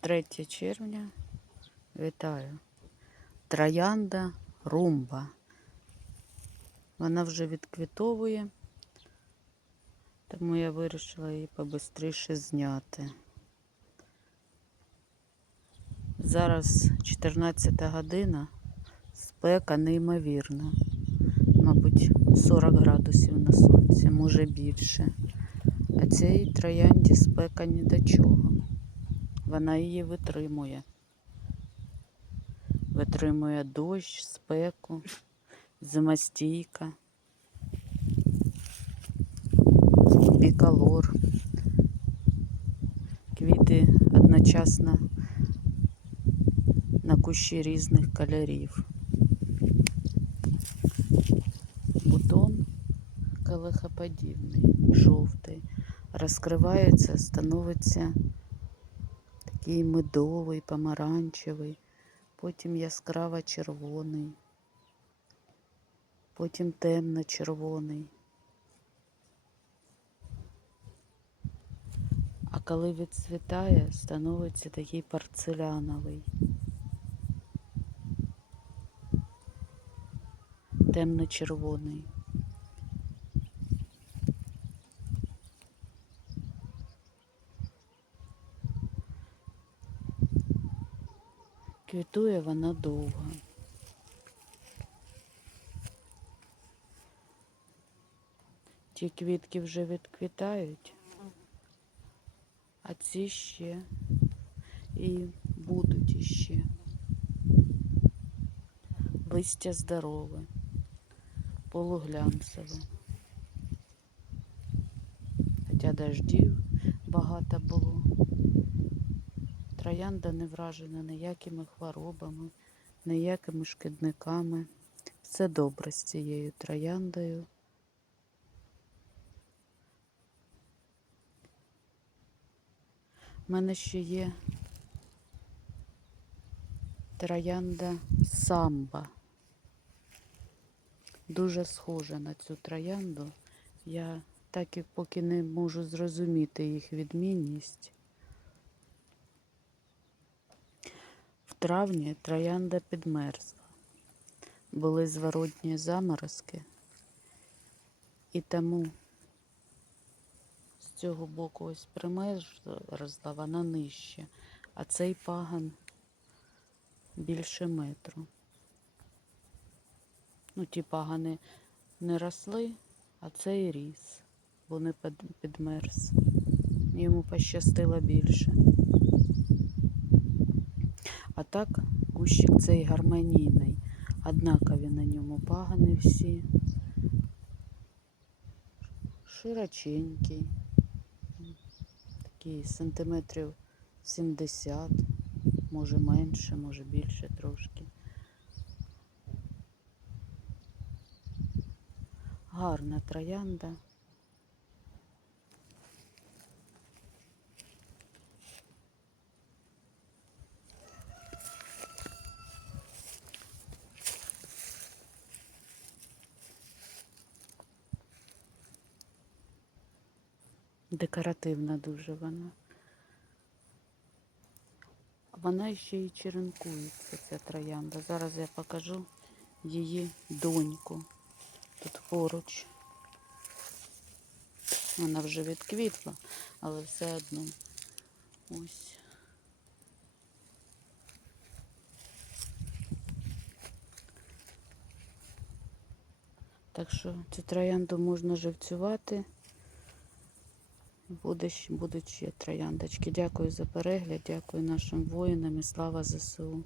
3 червня. Вітаю. Троянда румба. Вона вже відквітовує, тому я вирішила її побистріше зняти. Зараз 14 година, спека неймовірна. Мабуть, 40 градусів на сонці, може більше. А цій троянді спека ні до чого. Вона її витримує. Витримує дощ, спеку, зимостійка, біколор. Квіти одночасно на кущі різних кольорів. Бутон колихоподібний, жовтий. Розкривається, становиться такий медовий, помаранчевий, потім яскраво червоний, потім темно-червоний. А коли відцвітає, становиться такий порцеляновий. Темно-червоний. Квітує вона довго. Ті квітки вже відквітають, а ці ще і будуть іще. Листя здорове, полуглянцеве. Хоча дождів багато було. Троянда не вражена ніякими хворобами, ніякими шкідниками. Все добре з цією трояндою. У мене ще є троянда самба. Дуже схожа на цю троянду. Я так і поки не можу зрозуміти їх відмінність. Травні троянда підмерзла. Були зворотні заморозки, і тому з цього боку ось примерзла, вона нижче, а цей паган більше метру. Ну, ті пагани не росли, а цей ріс, бо не підмерз. Йому пощастило більше. А так кущик цей гармонійний, однакові на ньому пагани всі. Широченький, такий сантиметрів 70, може менше, може більше трошки. Гарна троянда. Декоративна дуже вона. Вона ще й черенкується, ця троянда. Зараз я покажу її доньку. Тут поруч. Вона вже відквітла, але все одно ось. Так що цю троянду можна живцювати. Будуть ще трояндочки. Дякую за перегляд, дякую нашим воїнам і слава ЗСУ.